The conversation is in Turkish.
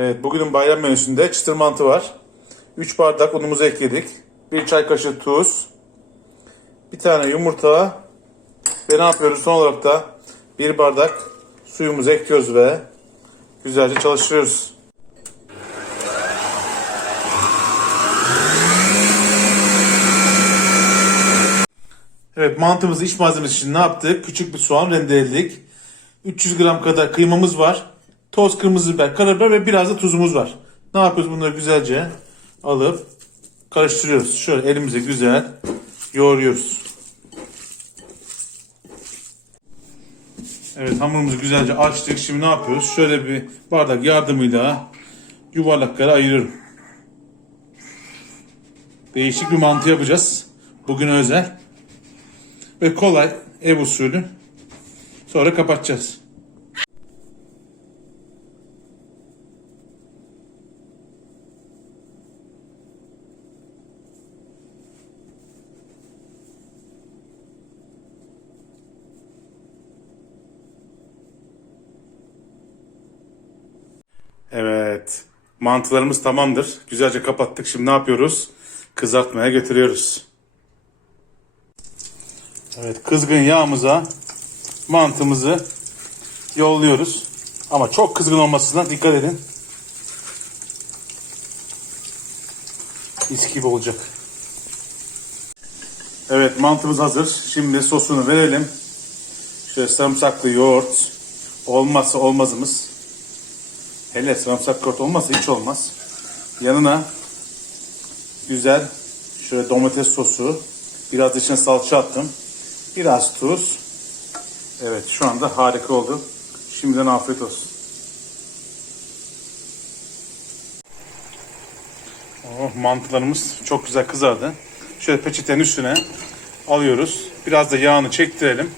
Evet, bugünün bayram menüsünde çıtır mantı var. 3 bardak unumuzu ekledik. 1 çay kaşığı tuz. Bir tane yumurta. Ve ne yapıyoruz? Son olarak da 1 bardak suyumuzu ekliyoruz ve güzelce çalıştırıyoruz. Evet mantımızı iç malzemesi için ne yaptık? Küçük bir soğan rendeledik. 300 gram kadar kıymamız var. Toz kırmızı biber, karabiber ve biraz da tuzumuz var. Ne yapıyoruz bunları güzelce alıp karıştırıyoruz. Şöyle elimize güzel yoğuruyoruz. Evet hamurumuzu güzelce açtık. Şimdi ne yapıyoruz? Şöyle bir bardak yardımıyla yuvarlaklara ayırıyorum. Değişik bir mantı yapacağız. Bugün özel. Ve kolay ev usulü. Sonra kapatacağız. Evet. Mantılarımız tamamdır. Güzelce kapattık. Şimdi ne yapıyoruz? Kızartmaya götürüyoruz. Evet, kızgın yağımıza mantımızı yolluyoruz. Ama çok kızgın olmasına dikkat edin. Mis gibi olacak. Evet, mantımız hazır. Şimdi sosunu verelim. Şöyle sarımsaklı yoğurt. Olmazsa olmazımız. Hele sarımsak yoğurt olmazsa hiç olmaz. Yanına güzel şöyle domates sosu. Biraz içine salça attım. Biraz tuz. Evet şu anda harika oldu. Şimdiden afiyet olsun. Oh, mantılarımız çok güzel kızardı. Şöyle peçetenin üstüne alıyoruz. Biraz da yağını çektirelim.